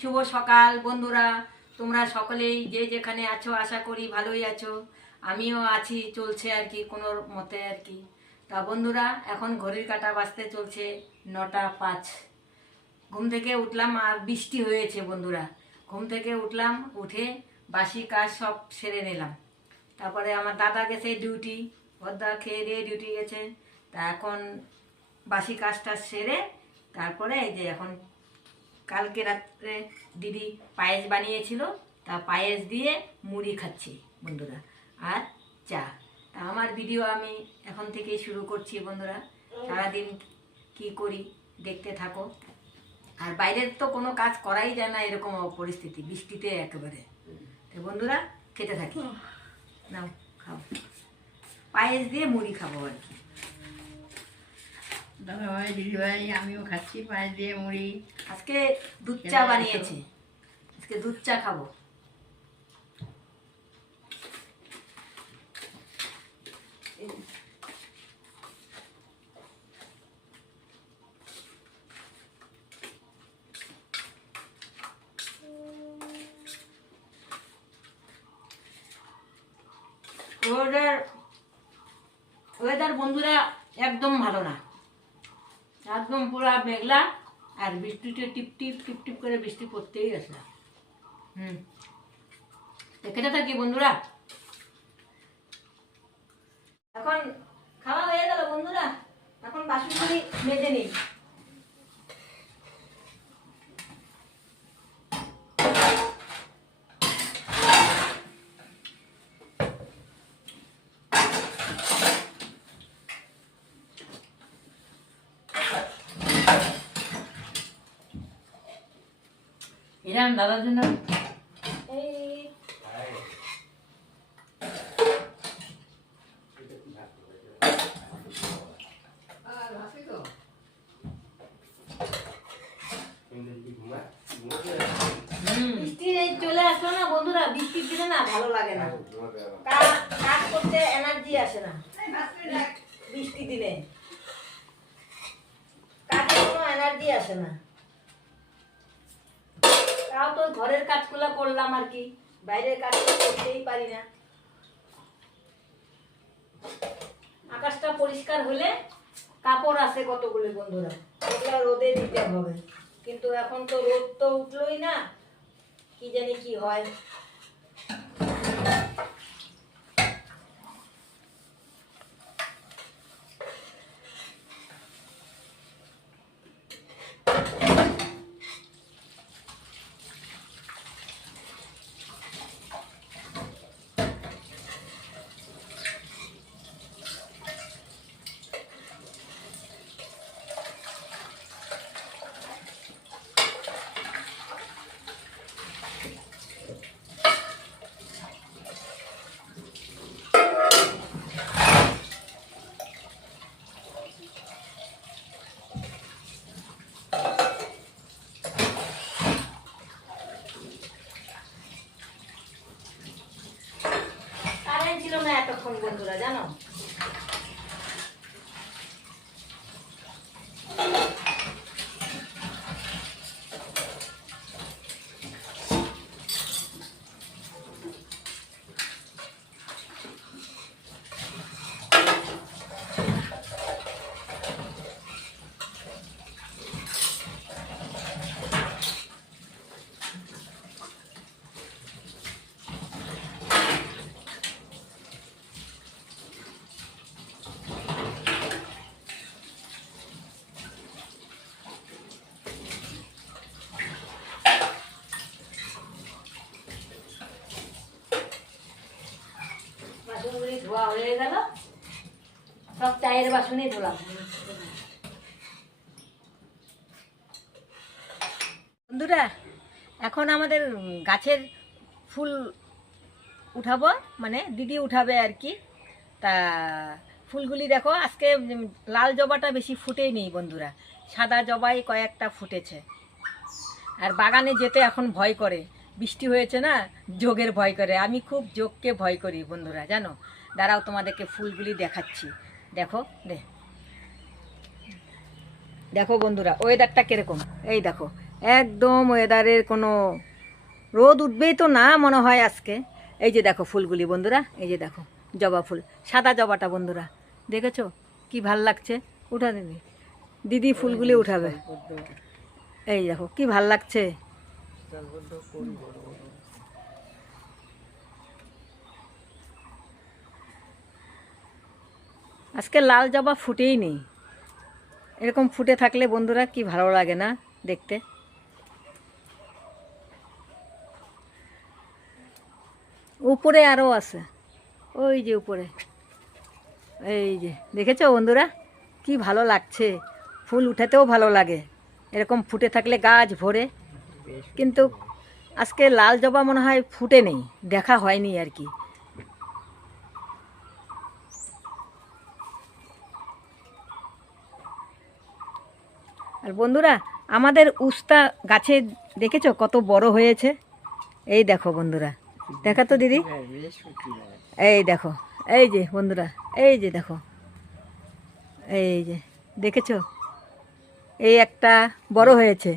শুভ সকাল বন্ধুরা। তোমরা সকলেই যে যেখানে আছো, আশা করি ভালোই আছো। আমিও আছি, চলছে আর কি, কোনো মতে আর কি। তা বন্ধুরা, এখন ঘড়ির কাটা বাজতে চলছে নটা পাঁচ। ঘুম থেকে উঠলাম আর বৃষ্টি হয়েছে বন্ধুরা। ঘুম থেকে উঠলাম, উঠে বাসি কাজ সব সেরে নিলাম। তারপরে আমার দাদা গেছে ডিউটি ভদ্দা খেয়ে দিয়ে ডিউটি গেছে। তা এখন বাসি কাজটা সেরে তারপরে এই যে এখন কালকে রাত্রে দিদি পায়েস বানিয়েছিল তা পায়েস দিয়ে মুড়ি খাচ্ছি বন্ধুরা আর চা। তা আমার ভিডিও আমি এখন থেকেই শুরু করছি বন্ধুরা সারাদিন কি করি দেখতে থাকো। আর বাইরের তো কোনো কাজ করাই যায় না এরকম পরিস্থিতি বৃষ্টিতে একেবারে। তো বন্ধুরা খেতে থাকি। নাও খাও। পায়েস দিয়ে মুড়ি খাব আর কি। দাদা ভাই দিদি ভাই আমিও খাচ্ছি দিয়ে মুড়ি। আজকে দুধ চা বানিয়েছি। আজকে দুধ চা খাব। ওয়েদার ওয়েদার বন্ধুরা একদম ভালো না। একদম পুরা মেঘলা আর বৃষ্টিতে টিপটিপ টিপ টিপ টিপ করে বৃষ্টি পড়তেই আসলাম হুম। দেখে থাকি বন্ধুরা? İrem aracını. Ee, তাও তো ঘরের কাজগুলো করলাম আর কি। বাইরের কাজ করতেই পারি না। আকাশটা পরিষ্কার হলে কাপড় আছে কতগুলো বন্ধুরা? ওগুলো রোদে দিতে হবে। কিন্তু এখন তো রোদ তো উঠলোই না। কি জানি কি হয় কারেন্ট ছিল না এতক্ষণ ধোয়া হয়ে গেল। সব চায়ের ধোলাম। বন্ধুরা, এখন আমাদের গাছের ফুল উঠাবো মানে দিদি উঠাবে আর কি। তা ফুলগুলি দেখো, আজকে লাল জবাটা বেশি ফুটেই নেই বন্ধুরা। সাদা জবাই কয়েকটা ফুটেছে। আর বাগানে যেতে এখন ভয় করে। বৃষ্টি হয়েছে না, যোগের ভয় করে। আমি খুব যোগকে ভয় করি বন্ধুরা, জানো? দাঁড়াও, তোমাদেরকে ফুলগুলি দেখাচ্ছি। দেখো, দে। দেখো বন্ধুরা ওয়েদারটা কীরকম? এই দেখো, একদম ওয়েদারের কোনো রোদ উঠবেই তো না মনে হয় আজকে। এই যে দেখো ফুলগুলি বন্ধুরা, এই যে দেখো, জবা ফুল, সাদা জবাটা বন্ধুরা, দেখেছ? কি ভালো লাগছে? উঠা দিদি দিদি ফুলগুলি উঠাবে। এই দেখো, কি ভালো লাগছে? আজকে লাল জবা ফুটেই নেই। এরকম ফুটে থাকলে বন্ধুরা কি ভালো লাগে না দেখতে? উপরে আরও আছে। ওই যে উপরে। এই যে, দেখেছ বন্ধুরা? কি ভালো লাগছে। ফুল উঠাতেও ভালো লাগে। এরকম ফুটে থাকলে গাছ ভরে। কিন্তু আজকে লাল জবা মনে হয় ফুটে নেই দেখা হয়নি আর কি। আর বন্ধুরা আমাদের উস্তা গাছে দেখেছ কত বড় হয়েছে? এই দেখো বন্ধুরা দেখা তো দিদি। এই দেখো এই যে বন্ধুরা এই যে দেখো এই যে দেখেছ? এই একটা বড় হয়েছে।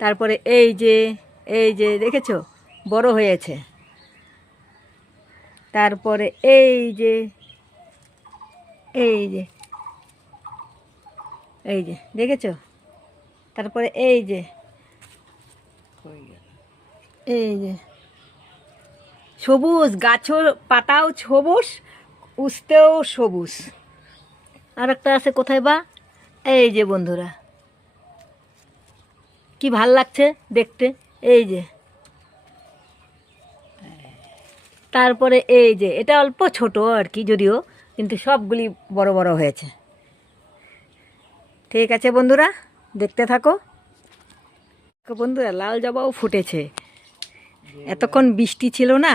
তারপরে এই যে এই যে, দেখেছ? বড় হয়েছে। তারপরে এই যে এই যে এই যে, দেখেছ? তারপরে এই যে এই যে, সবুজ গাছও পাতাও সবুজ, উস্তেও সবুজ। আর একটা আছে কোথায় বা? এই যে বন্ধুরা। কি ভালো লাগছে দেখতে? এই যে। তারপরে এই যে, এটা অল্প ছোট আর কি যদিও, কিন্তু সবগুলি বড় বড় হয়েছে। ঠিক আছে বন্ধুরা, দেখতে থাকো। বন্ধুরা, লাল জবাও ফুটেছে। এতক্ষণ বৃষ্টি ছিল না,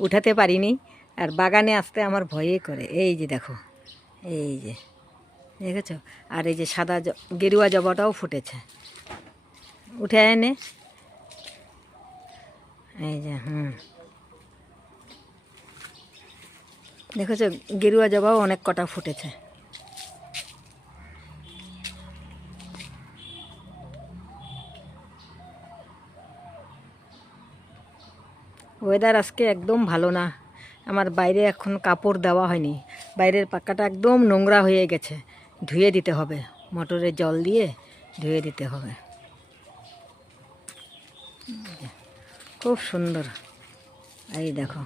উঠাতে পারিনি। আর বাগানে আসতে আমার ভয়ে করে। এই যে দেখো, এই যে, দেখেছ? আর এই যে সাদা গেরুয়া জবাটাও ফুটেছে। উঠে এনে এই যে, হুম। দেখেছ, গেরুয়া জবাও অনেক কটা ফুটেছে। ওয়েদার আজকে একদম ভালো না। আমার বাইরে এখন কাপড় দেওয়া হয়নি। বাইরের পাক্কাটা একদম নোংরা হয়ে গেছে। ধুয়ে দিতে হবে। মোটরে জল দিয়ে ধুয়ে দিতে হবে। খুব সুন্দর। এই দেখো।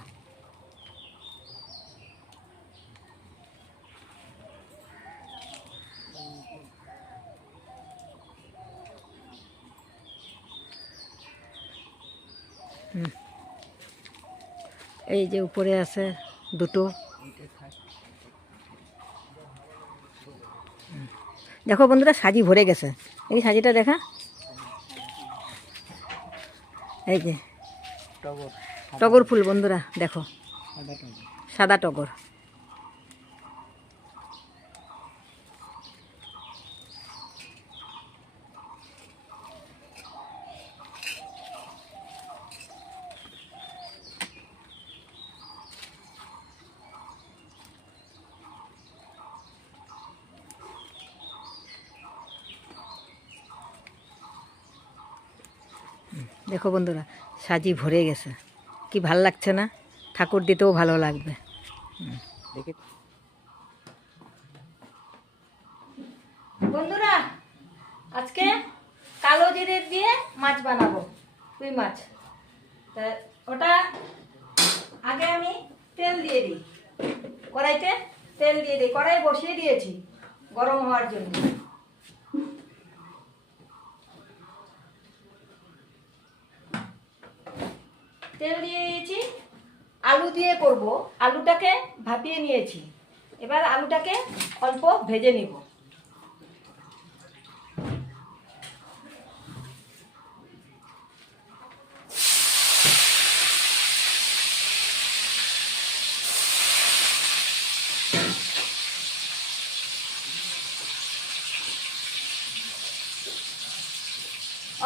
এই যে উপরে আছে দুটো। দেখো বন্ধুরা, সাজি ভরে গেছে। এই সাজিটা দেখা। এই যে টগর। ফুল বন্ধুরা দেখো। সাদা টগর। দেখো বন্ধুরা সাজি ভরে গেছে। কি ভালো লাগছে না? ঠাকুর দিতেও ভালো লাগবে। বন্ধুরা আজকে কালো জিরে দিয়ে মাছ বানাবো রুই মাছ। তা ওটা আগে আমি তেল দিয়ে দিই। কড়াইতে তেল দিয়ে দিই। কড়াই বসিয়ে দিয়েছি গরম হওয়ার জন্য। আলু দিয়ে করব। আলুটাকে ভাপিয়ে নিয়েছি। এবার আলুটাকে অল্প ভেজে নিব।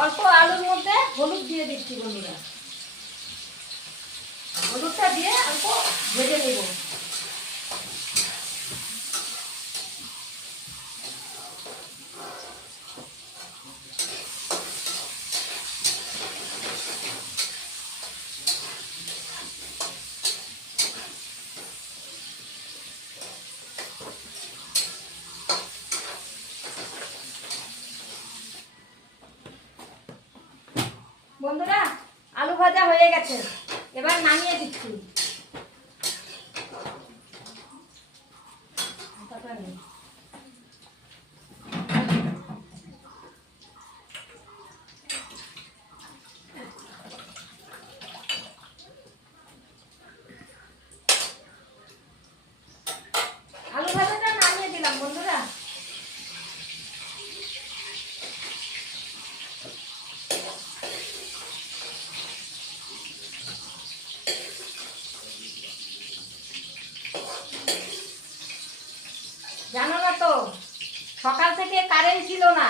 অল্প আলুর মধ্যে হলুদ দিয়ে দিচ্ছি বন্ধুরা হলুদটা দিয়ে অল্প ভেজে নেব বন্ধুরা আলু ভাজা হয়ে গেছে এবার নামিয়ে দিচ্ছি আলু ভাজাটা নামিয়ে দিলাম বন্ধুরা জানো না তো সকাল থেকে কারেন্ট ছিল না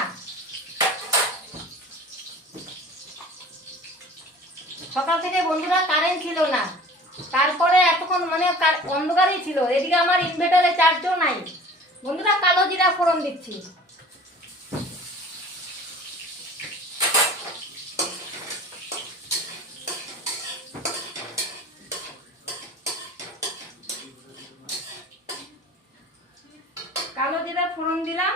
সকাল থেকে বন্ধুরা কারেন্ট ছিল না তারপরে এতক্ষণ মানে কার- অন্ধকারই ছিল। এদিকে আমার ইনভার্টারে চার্জও নাই। বন্ধুরা, কালো জিরা ফোড়ন দিচ্ছি। কালো জিরা ফোড়ন দিলাম।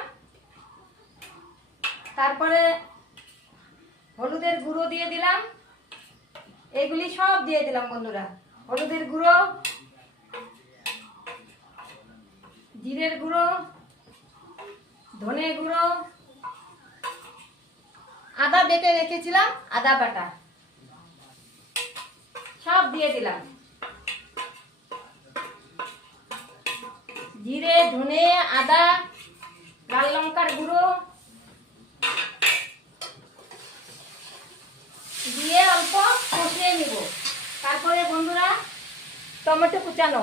তারপরে হলুদের গুঁড়ো দিয়ে দিলাম। এগুলি সব দিয়ে দিলাম বন্ধুরা। হলুদের গুঁড়ো জিরের গুঁড়ো, ধনে গুঁড়ো, আদা বেটে রেখেছিলাম, আদা বাটা। সব দিয়ে দিলাম। জিরে, ধনে, আদা, লাল লঙ্কার গুঁড়ো দিয়ে অল্প কষিয়ে নিব। তারপরে বন্ধুরা, টমেটো কুচানো।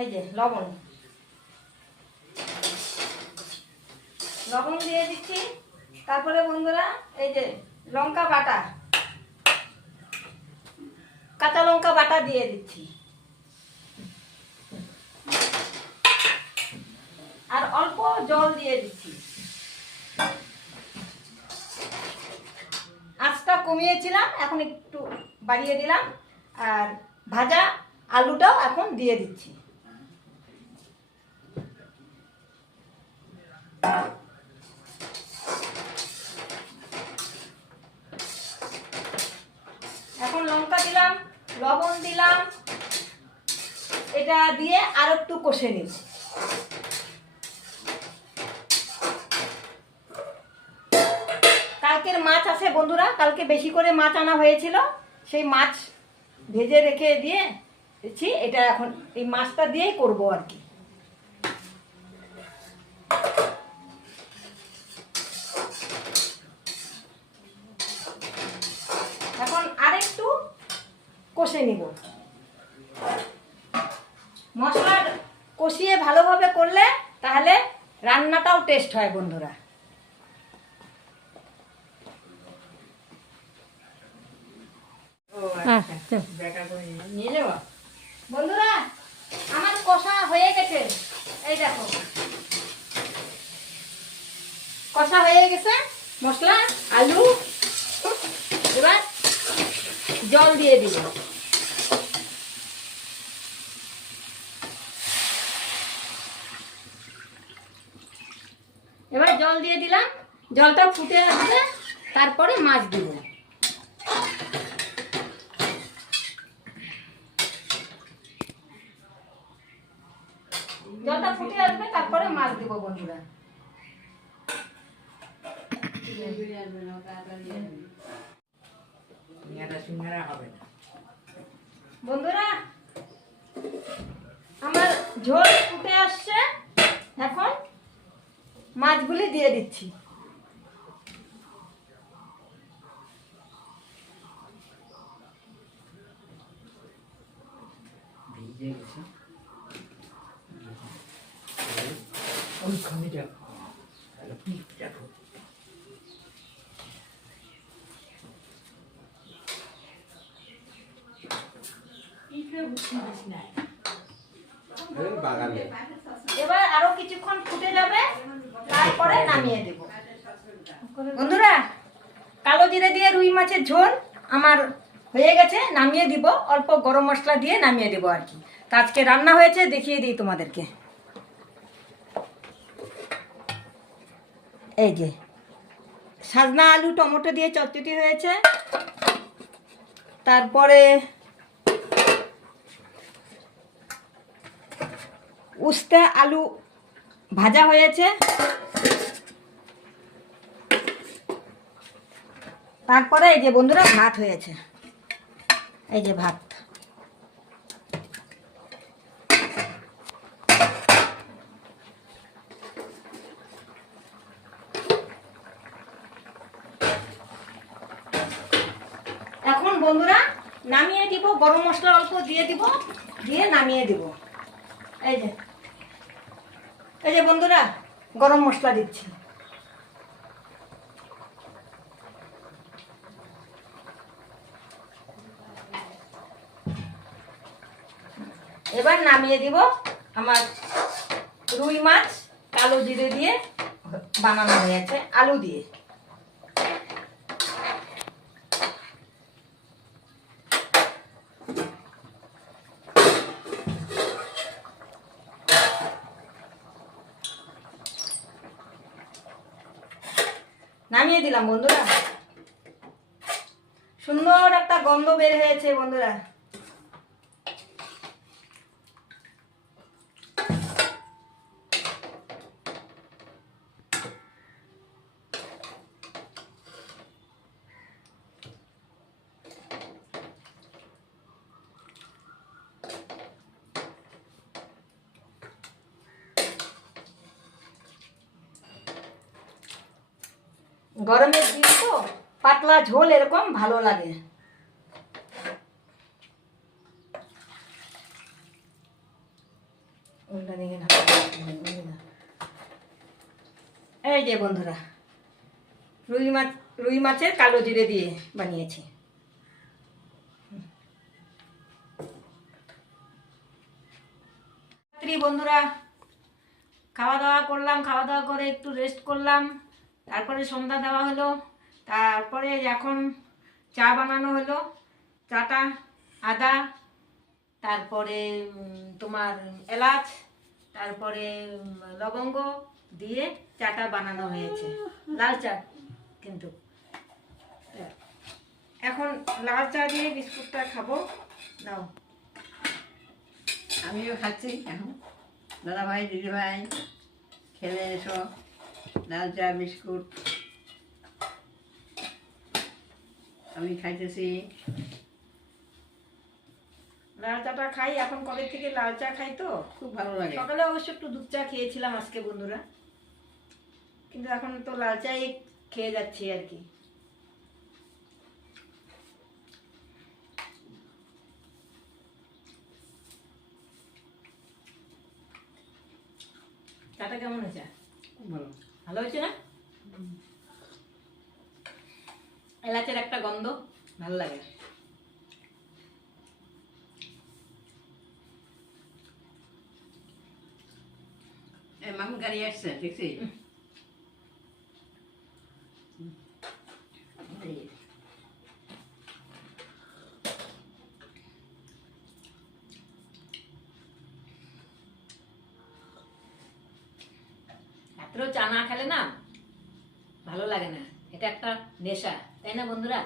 এই যে, লবণ। লবণ দিয়ে দিচ্ছি। তারপরে বন্ধুরা, এই যে, লঙ্কা বাটা। কাঁচা লঙ্কা বাটা দিয়ে দিচ্ছি। আর অল্প জল দিয়ে দিচ্ছি। আঁচটা কমিয়েছিলাম, এখন একটু বাড়িয়ে দিলাম। আর ভাজা আলুটাও এখন দিয়ে দিচ্ছি। এখন লঙ্কা দিলাম, লবণ দিলাম। এটা দিয়ে আর একটু কষে নিব। কালকের মাছ আছে বন্ধুরা, কালকে বেশি করে মাছ আনা হয়েছিল। সেই মাছ ভেজে রেখে দিয়ে এটা এখন এই মাছটা দিয়েই করব আর কি এখন আরেকটু কষে নিব মশলা কষিয়ে ভালোভাবে করলে তাহলে রান্নাটাও টেস্ট হয় বন্ধুরা। হ্যাঁ, আচ্ছা যাব বন্ধুরা আমার কষা হয়ে গেছে। এই দেখো। কষা হয়ে গেছে মশলা আলু। এবার জল দিয়ে দিব এবার জল দিয়ে দিলাম জলটা ফুটে আসবে তারপরে মাছ দিব। জলটা ফুটে আসবে তারপরে মাছ দিব বন্ধুরা। বন্ধুরা আমার ঝোল ফুটে আসছে এখন মাছগুলি দিয়ে দিচ্ছি। ভিজে গেছে। ওইখানে দেখো তাহলে দেখো। এবার আরও কিছুক্ষণ ফুটে যাবে তারপরে নামিয়ে দেব। বন্ধুরা কালো জিরে দিয়ে রুই মাছের ঝোল আমার হয়ে গেছে নামিয়ে দিব। অল্প গরম মশলা দিয়ে নামিয়ে দেবো আর কি। তা আজকে রান্না হয়েছে, দেখিয়ে দিই তোমাদেরকে। এই যে, সাজনা আলু, টমেটো দিয়ে চটচটি হয়েছে। তারপরে উস্তে আলু ভাজা হয়েছে। তারপরে এই যে বন্ধুরা, ভাত হয়েছে। এই যে ভাত এখন বন্ধুরা নামিয়ে দিব গরম মশলা অল্প দিয়ে দিব, দিয়ে নামিয়ে দিব। এই যে। এই যে বন্ধুরা, গরম মশলা দিচ্ছি। এবার নামিয়ে দিব আমার রুই মাছ, কালো জিরে দিয়ে বানানো হয়েছে, আলু দিয়ে। নামিয়ে দিলাম বন্ধুরা। সুন্দর একটা গন্ধ বের হয়েছে বন্ধুরা। গরমের দিন তো পাতলা ঝোল এরকম ভালো লাগে। এই যে বন্ধুরা, রুই মাছ রুই মাছের কালো জিরে দিয়ে বানিয়েছি। বন্ধুরা, খাওয়া দাওয়া করলাম, খাওয়া দাওয়া করে একটু রেস্ট করলাম। তারপরে সন্ধ্যা দেওয়া হলো, তারপরে এখন চা বানানো হলো, চাটা, আদা, তারপরে তোমার এলাচ, তারপরে লবঙ্গ দিয়ে চাটা বানানো হয়েছে। লাল চা কিন্তু। এখন লাল চা দিয়ে বিস্কুটটা খাব। দাও আমিও খাচ্ছি এখন। দাদা ভাই দিদি ভাই খেলে এসো। লাল চা বিস্কুট। আমি খাইতেছি। লাল চাটা খাই এখন কবে থেকে লাল চা খাই তো? খুব ভালো লাগে। সকালে অবশ্য একটু দুধ চা খেয়েছিলাম আজকে বন্ধুরা। কিন্তু এখন তো লাল চাই খেয়ে যাচ্ছি আর কি। চাটা কেমন হয়েছে? খুব ভালো। ভালো হয়েছে না? এলাচের একটা গন্ধ ভালো লাগে মামুন গাড়ি আসছে দেখছি এই, রাত্রেও চা না খেলে না ভালো লাগে না। এটা একটা নেশা, তাই না বন্ধুরা?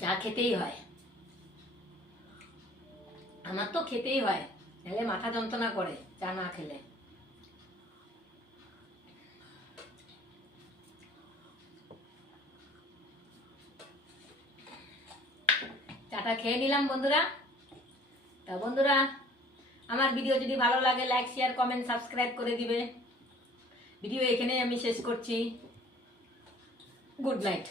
চা খেতেই হয়। আমার তো খেতেই হয়, নাহলে মাথা যন্ত্রণা করে চা না খেলে। চাটা খেয়ে নিলাম বন্ধুরা। তা বন্ধুরা আমার ভিডিও যদি ভালো লাগে লাইক শেয়ার কমেন্ট সাবস্ক্রাইব করে দিবে। ভিডিও এখানেই আমি শেষ করছি। Good night